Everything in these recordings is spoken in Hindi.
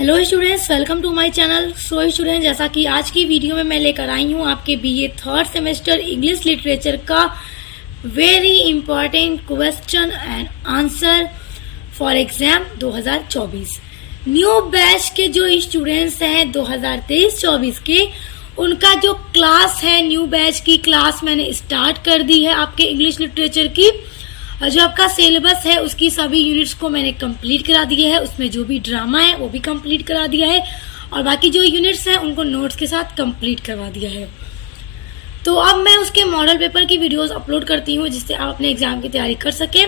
Hello students, welcome to my channel. So student, जैसा कि आज की वीडियो में मैं लेकर आई हूँ आपके BA third semester English literature का very important question and answer for exam 2024। New batch के जो स्टूडेंट्स हैं 2023-24 के, उनका जो क्लास है, न्यू बैच की क्लास मैंने स्टार्ट कर दी है आपके इंग्लिश लिटरेचर की। और जो आपका सिलेबस है उसकी सभी यूनिट्स को मैंने कंप्लीट करा दिया है। उसमें जो भी ड्रामा है वो भी कंप्लीट करा दिया है और बाकी जो यूनिट्स हैं उनको नोट्स के साथ कंप्लीट करवा दिया है। तो अब मैं उसके मॉडल पेपर की वीडियोस अपलोड करती हूँ जिससे आप अपने एग्जाम की तैयारी कर सकें।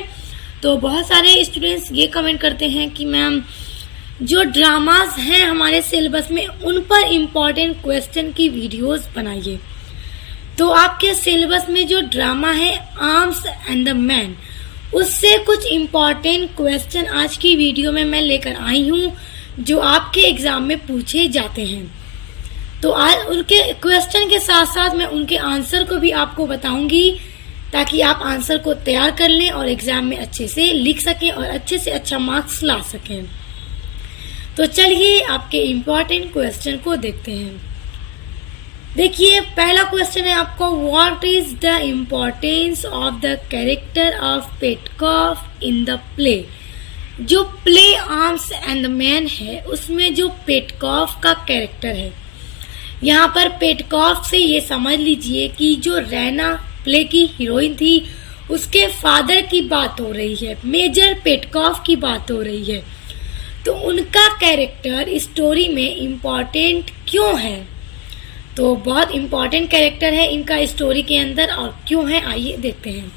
तो बहुत सारे स्टूडेंट्स ये कमेंट करते हैं कि मैम जो ड्रामास हैं हमारे सिलेबस में उन पर इम्पॉर्टेंट क्वेश्चन की वीडियोस बनाइए। तो आपके सिलेबस में जो ड्रामा है आर्म्स एंड द मैन, उससे कुछ इम्पॉर्टेंट क्वेश्चन आज की वीडियो में मैं लेकर आई हूँ जो आपके एग्जाम में पूछे जाते हैं। तो आज उनके क्वेश्चन के साथ साथ मैं उनके आंसर को भी आपको बताऊंगी ताकि आप आंसर को तैयार कर लें और एग्जाम में अच्छे से लिख सकें और अच्छे से अच्छा मार्क्स ला सकें। तो चलिए आपके इम्पॉर्टेंट क्वेश्चन को देखते हैं। देखिए, पहला क्वेश्चन है आपको, what is the importance of the character of Petkoff in the play. जो play Arms and the Man है उसमें जो पेटकॉफ का कैरेक्टर है, यहाँ पर पेटकॉफ से ये समझ लीजिए कि जो रैना प्ले की हीरोइन थी उसके फादर की बात हो रही है, मेजर पेटकॉफ की बात हो रही है। तो उनका कैरेक्टर स्टोरी में इम्पोर्टेंट क्यों है? तो बहुत इम्पोर्टेंट कैरेक्टर है इनका स्टोरी के अंदर, और क्यों है आइए देखते हैं।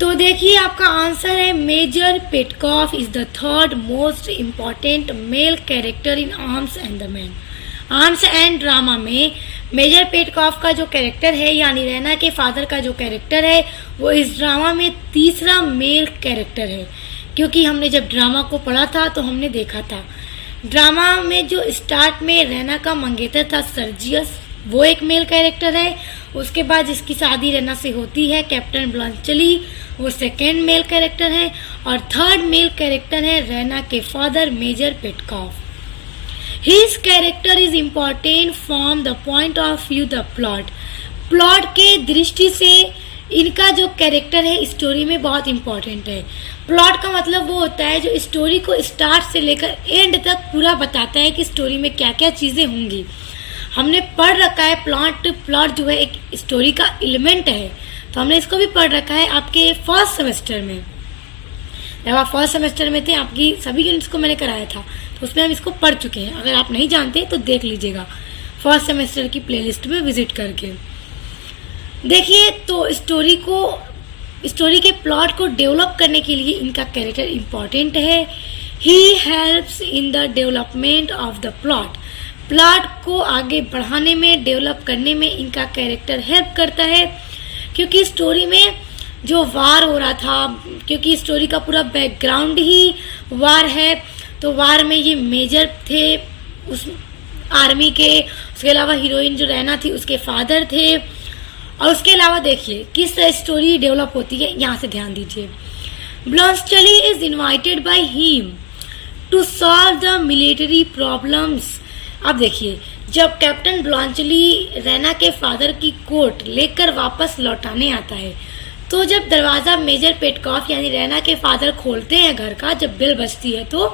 तो देखिए, आपका आंसर है major Petkoff is the third most important male character in Arms and the Man. Arms and drama में मेजर पेटकॉफ का जो कैरेक्टर है यानी रैना के फादर का जो कैरेक्टर है वो इस ड्रामा में तीसरा मेल कैरेक्टर है। क्योंकि हमने जब ड्रामा को पढ़ा था तो हमने देखा था ड्रामा में जो स्टार्ट में रैना का मंगेतर था सर्जियस, वो एक मेल कैरेक्टर है। उसके बाद जिसकी शादी रैना से होती है कैप्टन ब्लांचली, वो सेकेंड मेल कैरेक्टर है। और थर्ड मेल कैरेक्टर है रैना के father major Petkoff. His character is important from the point of view the plot. Plot के दृष्टि से इनका जो कैरेक्टर है स्टोरी में बहुत इम्पोर्टेंट है। प्लॉट का मतलब वो होता है जो स्टोरी को स्टार्ट से लेकर एंड तक पूरा बताता है कि स्टोरी में क्या क्या चीज़ें होंगी। हमने पढ़ रखा है प्लॉट जो है एक स्टोरी का एलिमेंट है, तो हमने इसको भी पढ़ रखा है आपके फर्स्ट सेमेस्टर में। जब आप फर्स्ट सेमेस्टर में थे आपकी सभी यूनिट्स को मैंने कराया था, तो उसमें हम इसको पढ़ चुके हैं। अगर आप नहीं जानते तो देख लीजिएगा फर्स्ट सेमेस्टर की प्लेलिस्ट में विजिट करके। देखिए, तो स्टोरी के प्लॉट को डेवलप करने के लिए इनका कैरेक्टर इम्पॉर्टेंट है। He helps in the development of the plot को आगे बढ़ाने में, डेवलप करने में इनका कैरेक्टर हेल्प करता है। क्योंकि स्टोरी में जो वार हो रहा था, क्योंकि स्टोरी का पूरा बैकग्राउंड ही वार है, तो वार में ये मेजर थे उस आर्मी के। उसके अलावा हीरोइन जो रैना थी उसके फादर थे। और उसके अलावा देखिए किस तरह स्टोरी डेवलप होती है, यहाँ से ध्यान दीजिए। Bluntschli is invited by him to solve the military problems. अब देखिए, जब कैप्टन ब्लांचली रैना के फादर की कोट लेकर वापस लौटाने आता है, तो जब दरवाज़ा मेजर पेटकॉफ यानी रैना के फादर खोलते हैं घर का, जब बेल बजती है तो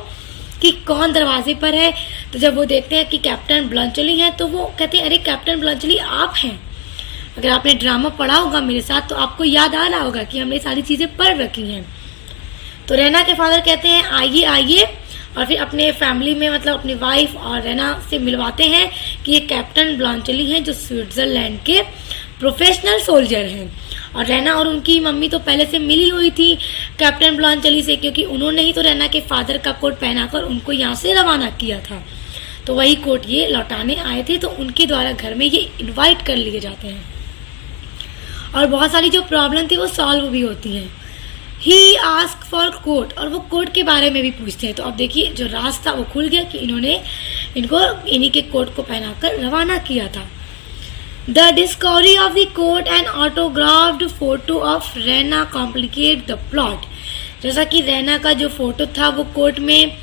कि कौन दरवाजे पर है, तो जब वो देखते हैं कि कैप्टन ब्लांचली हैं तो वो कहते हैं, अरे कैप्टन ब्लांचली आप हैं। अगर आपने ड्रामा पढ़ा होगा मेरे साथ तो आपको याद आ रहा होगा कि हमने सारी चीज़ें पढ़ रखी हैं। तो रैना के फादर कहते हैं आइए आइए, और फिर अपने फैमिली में मतलब अपनी वाइफ और रैना से मिलवाते हैं कि ये कैप्टन ब्लांचली हैं जो स्विट्ज़रलैंड के प्रोफेशनल सोल्जर हैं। और रैना और उनकी मम्मी तो पहले से मिली हुई थी कैप्टन ब्लांचली से, क्योंकि उन्होंने ही तो रैना के फादर का कोट पहनाकर उनको यहाँ से रवाना किया था। तो वही कोट ये लौटाने आए थे, तो उनके द्वारा घर में ये इन्वाइट कर लिए जाते हैं और बहुत सारी जो प्रॉब्लम थी वो सॉल्व भी होती हैं। ही आस्क फॉर कोट, और वो कोट के बारे में भी पूछते हैं। तो अब देखिए, जो राज था वो खुल गया कि इन्होंने इन्हीं के कोट को पहनाकर रवाना किया था। The discovery of the coat and autographed photo of Raina complicate the plot. जैसा कि रैना का जो फोटो था वो कोट में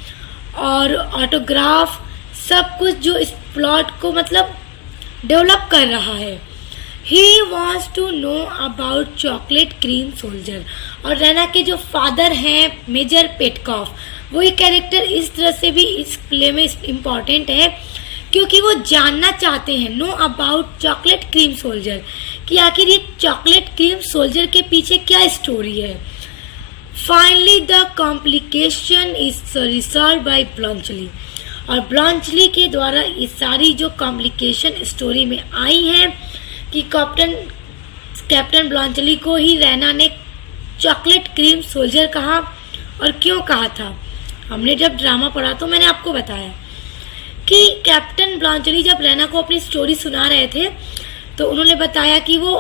और ऑटोग्राफ सब कुछ जो इस प्लॉट को मतलब डेवलप कर रहा है। He wants to know about chocolate cream soldier. और रैना के जो फादर हैं मेजर पेटकॉफ, वो ये कैरेक्टर इस तरह से भी इस प्ले में इम्पॉर्टेंट है क्योंकि वो जानना चाहते हैं, no about chocolate cream soldier, कि आखिर ये चॉकलेट क्रीम सोल्जर के पीछे क्या स्टोरी है। Finally the complication is resolve by Bluntschli. और ब्लॉन्चली के द्वारा ये सारी जो कॉम्प्लिकेशन स्टोरी में आई है कि कैप्टन ब्लॉन्चली को ही रैना ने चॉकलेट क्रीम सोल्जर कहा। और क्यों कहा था, हमने जब ड्रामा पढ़ा तो मैंने आपको बताया कि कैप्टन ब्लॉन्चली जब रैना को अपनी स्टोरी सुना रहे थे तो उन्होंने बताया कि वो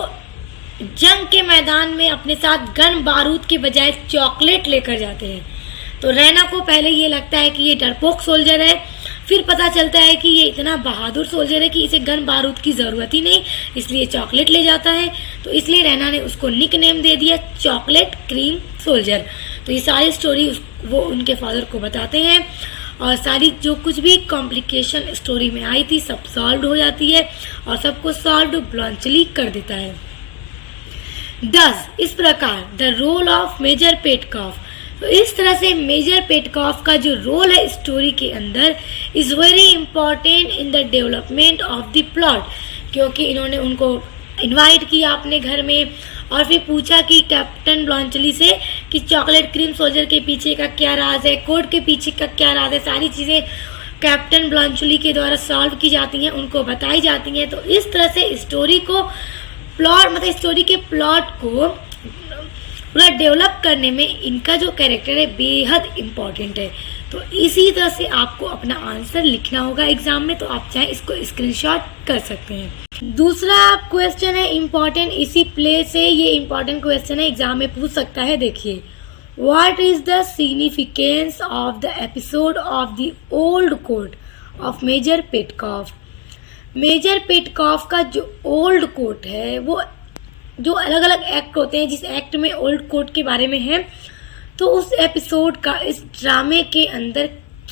जंग के मैदान में अपने साथ गन बारूद के बजाय चॉकलेट लेकर जाते हैं। तो रैना को पहले ये लगता है कि ये डरपोक सोल्जर है, फिर पता चलता है कि ये इतना बहादुर सोल्जर है कि इसे गन बारूद की ज़रूरत ही नहीं, इसलिए चॉकलेट ले जाता है। तो इसलिए रैना ने उसको निक नेम दे दिया चॉकलेट क्रीम सोल्जर। तो ये सारी स्टोरी वो उनके फादर को बताते हैं और सारी जो कुछ भी कॉम्प्लिकेशन स्टोरी में आई थी सब सॉल्व हो जाती है और सबको सॉल्व ब्लॉन्चली कर देता है। इस प्रकार the role of major Petkoff, तो इस तरह से मेजर पेटकॉफ का जो रोल है स्टोरी के अंदर is very important in the development of the plot, क्योंकि इन्होंने उनको इनवाइट किया अपने घर में और फिर पूछा कि कैप्टन ब्लॉन्चली से कि चॉकलेट क्रीम सोल्जर के पीछे का क्या राज है, कोड के पीछे का क्या राज है। सारी चीज़ें कैप्टन ब्लॉन्चली के द्वारा सॉल्व की जाती हैं, उनको बताई जाती हैं। तो इस तरह से स्टोरी को स्टोरी के प्लॉट को पूरा डेवलप करने में इनका जो कैरेक्टर है बेहद इम्पॉर्टेंट है। तो इसी तरह से आपको अपना आंसर लिखना होगा एग्जाम में, तो आप चाहे इसको स्क्रीनशॉट कर सकते हैं। दूसरा क्वेश्चन है इम्पॉर्टेंट, इसी प्ले से ये इम्पॉर्टेंट क्वेश्चन है, एग्जाम में पूछ सकता है। देखिए, what is the significance of the episode of the old court of major Petkoff. Major Petkoff का जो ओल्ड कोर्ट है वो जो अलग अलग एक्ट होते हैं, जिस एक्ट में ओल्ड कोर्ट के बारे में है, तो उस एपिसोड का इस ड्रामे के अंदर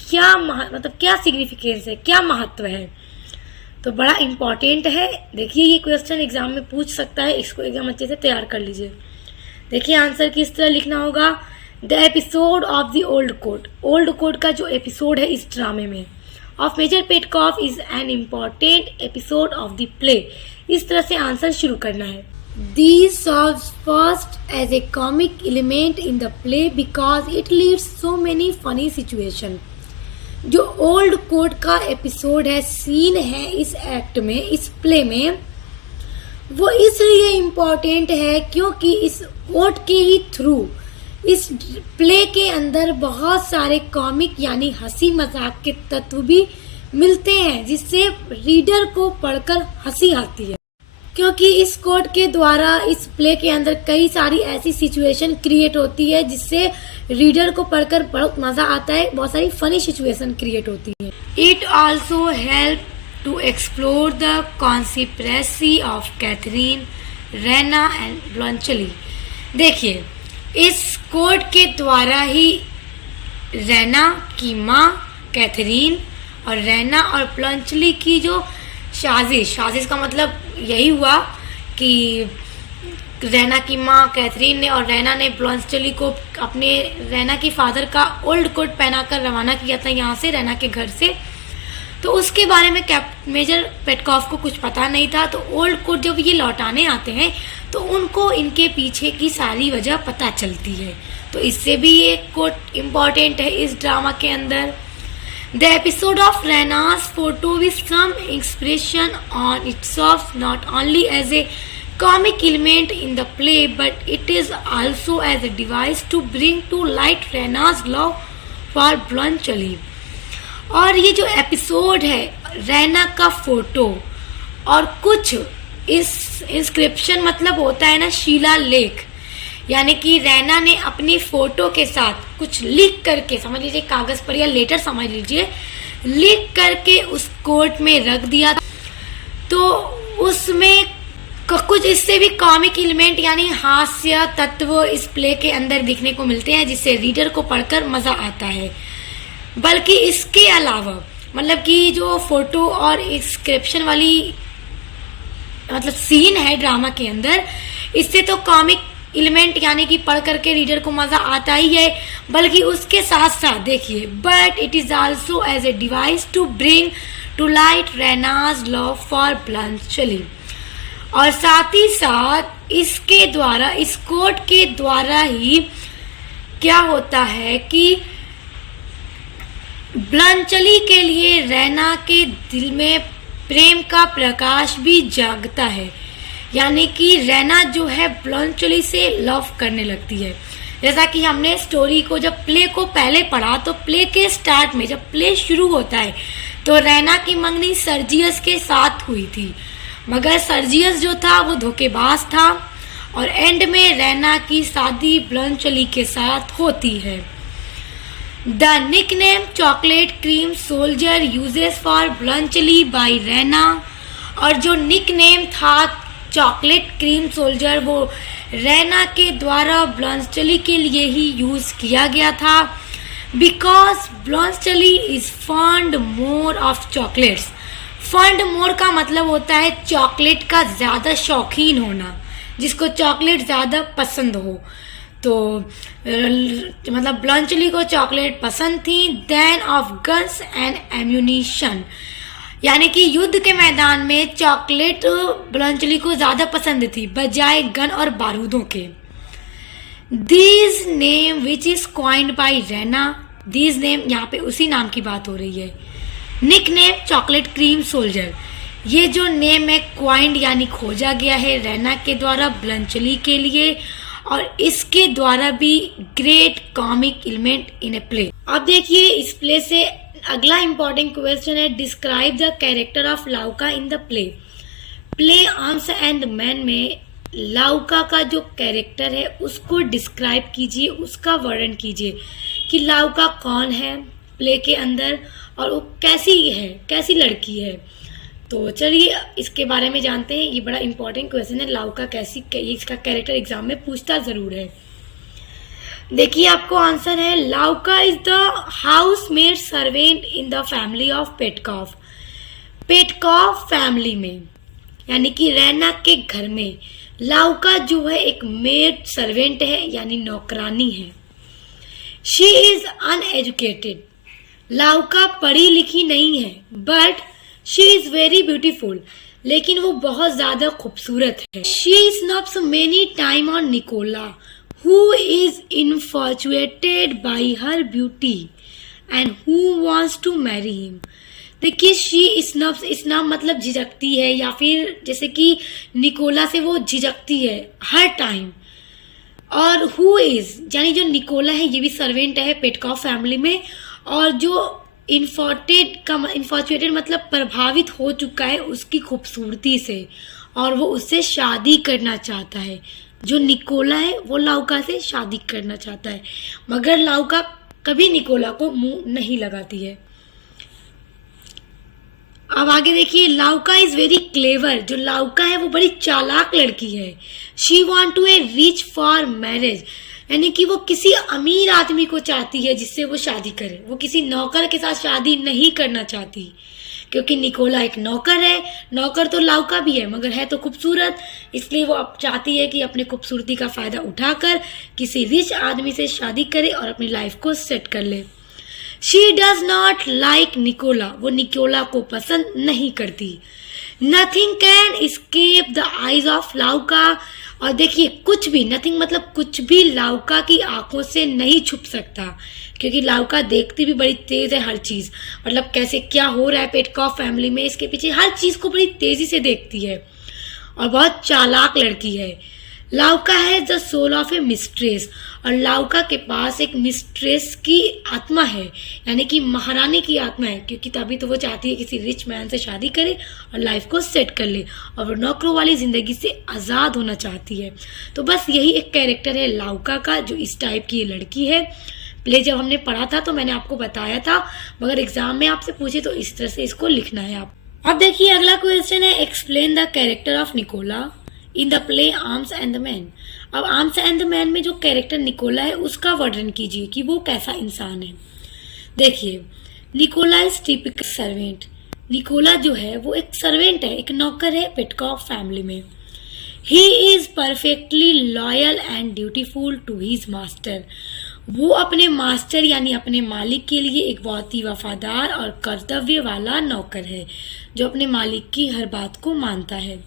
क्या सिग्निफिकेंस है, क्या महत्व है, तो बड़ा इम्पॉर्टेंट है। देखिए, ये क्वेश्चन एग्जाम में पूछ सकता है, इसको एकदम अच्छे से तैयार कर लीजिए। देखिए आंसर किस तरह लिखना होगा। The episode of the old court का जो एपिसोड है इस ड्रामे में of major Petkoff is an important episode of the play. इस तरह से आंसर शुरू करना है। These serves first as a comic element in the play because it leads so many funny situation. जो ओल्ड कोर्ट का एपिसोड है, सीन है इस एक्ट में, इस प्ले में, वो इसलिए इम्पॉर्टेंट है क्योंकि इस कोर्ट के ही थ्रू इस प्ले के अंदर बहुत सारे कॉमिक यानी हंसी मजाक के तत्व भी मिलते हैं, जिससे रीडर को पढ़कर हंसी आती है। क्योंकि इस कोड के द्वारा इस प्ले के अंदर कई सारी ऐसी सिचुएशन क्रिएट होती है जिससे रीडर को पढ़कर बहुत मजा आता है, बहुत सारी फनी सिचुएशन क्रिएट होती है। It also help to explore the conspiracy of Catherine, Raina and Bluntschli. देखिए, इस कोड के द्वारा ही रैना की माँ कैथरीन और रैना और ब्लॉन्चली की जो साजिश का मतलब यही हुआ कि रैना की माँ कैथरीन ने और रैना ने ब्लॉन्चली को अपने रैना के फादर का ओल्ड कोट पहनाकर रवाना किया था यहाँ से, रैना के घर से। तो उसके बारे में मेजर पेटकॉफ को कुछ पता नहीं था। तो ओल्ड कोट जब ये लौटाने आते हैं तो उनको इनके पीछे की सारी वजह पता चलती है। तो इससे भी ये कोट इम्पॉर्टेंट है इस ड्रामा के अंदर। The episode of Raina's photo with some expression on it serves not only as a comic element in the play but it is also as a device to bring to light Raina's love for Bluntschli। और ये जो एपिसोड है रैना का फोटो और कुछ इस इंस्क्रिप्शन मतलब होता है ना शिलालेख, यानी कि रैना ने अपनी फोटो के साथ कुछ लिख करके, समझ लीजिए कागज पर या लेटर समझ लीजिए, लिख करके उस कोर्ट में रख दिया। तो उसमें कुछ इससे भी कॉमिक एलिमेंट यानी हास्य तत्व इस प्ले के अंदर दिखने को मिलते हैं, जिससे रीडर को पढ़कर मजा आता है। बल्कि इसके अलावा मतलब कि जो फोटो और इंस्क्रिप्शन वाली मतलब सीन है ड्रामा के अंदर, इससे तो कॉमिक एलिमेंट यानी कि पढ़ करके रीडर को मजा आता ही है, बल्कि उसके साथ साथ देखिए, but it is also as a device to bring to light Raina's love for Bluntschli. और साथ ही साथ इसके द्वारा, इस कोट के द्वारा ही क्या होता है कि ब्लंचली के लिए रैना के दिल में प्रेम का प्रकाश भी जागता है, यानी कि रैना जो है ब्लंचली से लव करने लगती है। जैसा कि हमने स्टोरी को, जब प्ले को पहले पढ़ा, तो प्ले के स्टार्ट में जब प्ले शुरू होता है तो रैना की मंगनी सर्जियस के साथ हुई थी, मगर सर्जियस जो था वो धोखेबाज था और एंड में रैना की शादी ब्लंचली के साथ होती है। The nickname chocolate cream soldier uses for Bluntschli by Raina, और जो निकनेम था चॉकलेट क्रीम सोल्जर वो रैना के द्वारा ब्लंचली के लिए ही यूज किया गया था, because Bluntschli is fond more of chocolates. Fond more का मतलब होता है चॉकलेट का ज्यादा शौकीन होना, जिसको चॉकलेट ज्यादा पसंद हो। तो मतलब ब्लंचली को चॉकलेट पसंद थी then of guns and ammunition, यानी कि युद्ध के मैदान में चॉकलेट ब्लंचली को ज्यादा पसंद थी बजाय गन और बारूदों के। These name which is coined by Raina, these name यहाँ पे उसी नाम की बात हो रही है। Nickname chocolate cream soldier, ये जो नेम है क्वाइंड यानी खोजा गया है रैना के द्वारा ब्लंचली के लिए, और इसके द्वारा भी great comic element in a play. अब देखिए इस प्ले से अगला इंपॉर्टेंट क्वेश्चन है, describe the character of Louka in the play. Play Arms and Man में लाउका का जो कैरेक्टर है उसको डिस्क्राइब कीजिए, उसका वर्णन कीजिए कि लाउका कौन है प्ले के अंदर और वो कैसी है, कैसी लड़की है। तो चलिए इसके बारे में जानते हैं। ये बड़ा इंपॉर्टेंट क्वेश्चन है, लाउका कैसी, इसका कैरेक्टर एग्जाम में पूछता जरूर है। देखिए आपको आंसर है, Louka is the house maid servant in the family of Petkoff. Petkoff family में यानी कि रैना के घर में लाउका जो है एक मेड सर्वेंट है यानी नौकरानी है। शी इज अनएजुकेटेड, लाउका पढ़ी लिखी नहीं है, but she is very beautiful, लेकिन वो बहुत ज्यादा खूबसूरत है। She snubs many time on Nikola who is infatuated by her beauty and who wants to marry him. देखिए शी स्नब्स, स्नब मतलब झिझकती है, या फिर जैसे कि निकोला से वो झिझकती है हर टाइम। और हु इज यानी जो निकोला है ये भी सर्वेंट है पेटकॉफ फैमिली में, और जो इन्फॉर्चुएटेड मतलब प्रभावित हो चुका है उसकी खूबसूरती से और वो उससे शादी करना चाहता है। जो निकोला है वो लाउका से शादी करना चाहता है, मगर लाउका कभी निकोला को मुंह नहीं लगाती है। अब आगे देखिए, लाउका इज वेरी क्लेवर, जो लाउका है वो बड़ी चालाक लड़की है। She want to a rich for marriage, यानी कि वो किसी अमीर आदमी को चाहती है जिससे वो शादी करे, वो किसी नौकर के साथ शादी नहीं करना चाहती, क्योंकि निकोला एक नौकर है। नौकर तो लाउका भी है मगर है तो खूबसूरत, इसलिए वो अब चाहती है कि अपनी खूबसूरती का फायदा उठाकर किसी रिच आदमी से शादी करे और अपनी लाइफ को सेट कर ले। She does not like Nikola, वो निकोला को पसंद नहीं करती। Nothing can escape the eyes of Louka, और देखिए कुछ भी, नथिंग मतलब कुछ भी लाउका की आंखों से नहीं छुप सकता, क्योंकि लाउका देखती भी बड़ी तेज है हर चीज, मतलब कैसे क्या हो रहा है पेटकॉफ फैमिली में इसके पीछे हर चीज को बड़ी तेजी से देखती है और बहुत चालाक लड़की है। लाउका है the soul of a mistress, और लाउका के पास एक मिस्ट्रेस की आत्मा है, यानी कि महारानी की आत्मा है, क्योंकि तभी तो वो चाहती है किसी रिच मैन से शादी करे और लाइफ को सेट कर ले, और वो नौकरों वाली जिंदगी से आज़ाद होना चाहती है। तो बस यही एक कैरेक्टर है लाउका का, जो इस टाइप की ये लड़की है। प्ले जब हमने पढ़ा था तो मैंने आपको बताया था, मगर एग्जाम में आपसे पूछे तो इस तरह से इसको लिखना है आप। अब देखिए अगला क्वेश्चन है, explain the character of Nicola in the play Arms and the Man. अब आर्म्स एंड द मैन में जो कैरेक्टर निकोला है उसका वर्णन कीजिए कि वो कैसा इंसान है। देखिए Nicola is typical servant. Nicola जो है वो एक सर्वेंट है, एक नौकर है पेटकॉफ फैमिली में। He is perfectly loyal and dutiful to his master. वो अपने मास्टर यानी अपने मालिक के लिए एक बहुत ही वफादार और कर्तव्य वाला नौकर है जो अपने मालिक की हर बात को मानता है।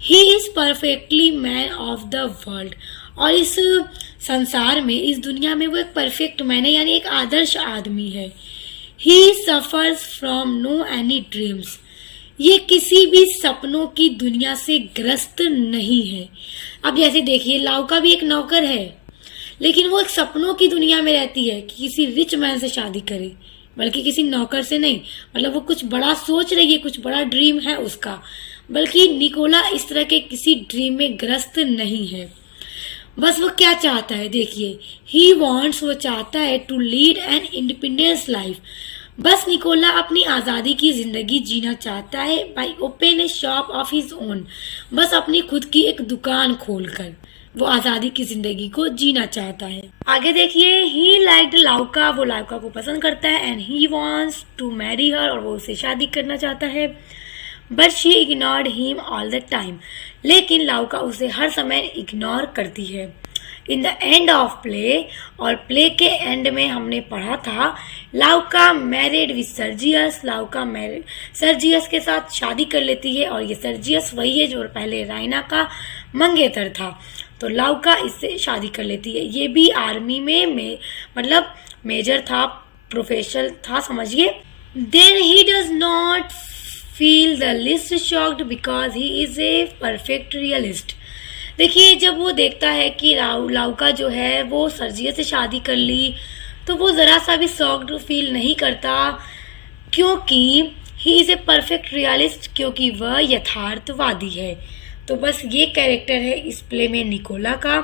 ही is perfectly man of the world. और इस संसार में, इस दुनिया में वो एक परफेक्ट मैन है यानी एक आदर्श आदमी है। He suffers from no any dreams. ये किसी भी सपनों की दुनिया से ग्रस्त नहीं है। अब जैसे देखिए, लाउका भी एक नौकर है, लेकिन वो एक सपनों की दुनिया में रहती है कि किसी रिच मैन से शादी करे, बल्कि किसी नौकर से नहीं। मतलब वो कुछ बड़ा सोच रही है, कुछ बड़ा ड्रीम है उसका, बल्कि निकोला इस तरह के किसी ड्रीम में ग्रस्त नहीं है। बस वो क्या चाहता है, देखिए, ही वॉन्ट्स, वो चाहता है to lead an independence life. बस निकोला अपनी आज़ादी की जिंदगी जीना चाहता है by open a shop of his own. बस अपनी खुद की एक दुकान खोलकर वो आज़ादी की जिंदगी को जीना चाहता है। आगे देखिए, ही लाइक्ड लाउका, वो लाउका को पसंद करता है, and he wants to marry her, और वो उसे शादी करना चाहता है। But she ignored him all the time, लेकिन लाउका उसे हर समय इग्नोर करती है। In the end of play, और प्ले के एंड में हमने पढ़ा था, Louka married with Sergius. Louka married Sergius के साथ शादी कर लेती है, और ये सर्जियस वही है जो पहले राइना का मंगेतर था। तो लाउका इससे शादी कर लेती है। ये भी आर्मी में मतलब मेजर था, प्रोफेशनल था, समझिए। Then he does not feel the least shocked because he is a perfect realist. देखिए, जब वो देखता है कि लाउका जो है वो सर्जियस से शादी कर ली, तो वो ज़रा सा भी शॉक्ड फील नहीं करता, क्योंकि he is a perfect realist, क्योंकि वह यथार्थवादी है। तो बस ये कैरेक्टर है इस प्ले में निकोला का।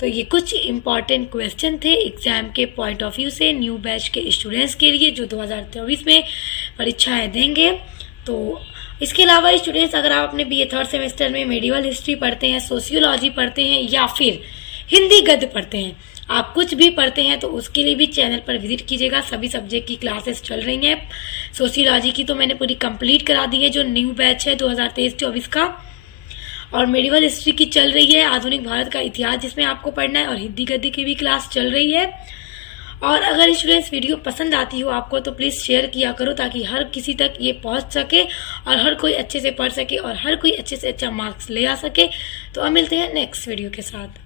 तो ये कुछ इम्पॉर्टेंट क्वेश्चन थे एग्जाम के पॉइंट ऑफ व्यू से, न्यू बैच के स्टूडेंट्स के लिए जो 2024 में परीक्षाएं देंगे। तो इसके अलावा स्टूडेंट्स, अगर आप अपने बीए थर्ड सेमेस्टर में मेडिवल हिस्ट्री पढ़ते हैं, सोशियोलॉजी पढ़ते हैं, या फिर हिंदी गद्य पढ़ते हैं, आप कुछ भी पढ़ते हैं, तो उसके लिए भी चैनल पर विजिट कीजिएगा। सभी सब्जेक्ट की क्लासेस चल रही हैं। सोशियोलॉजी की तो मैंने पूरी कंप्लीट करा दी है, जो न्यू बैच है 2023-24 का, और मेडिवल हिस्ट्री की चल रही है, आधुनिक भारत का इतिहास जिसमें आपको पढ़ना है, और हिंदी गद्य की भी क्लास चल रही है। और अगर स्टूडेंट्स वीडियो पसंद आती हो आपको, तो प्लीज़ शेयर किया करो, ताकि हर किसी तक ये पहुंच सके और हर कोई अच्छे से पढ़ सके और हर कोई अच्छे से अच्छा मार्क्स ले आ सके। तो अब मिलते हैं नेक्स्ट वीडियो के साथ।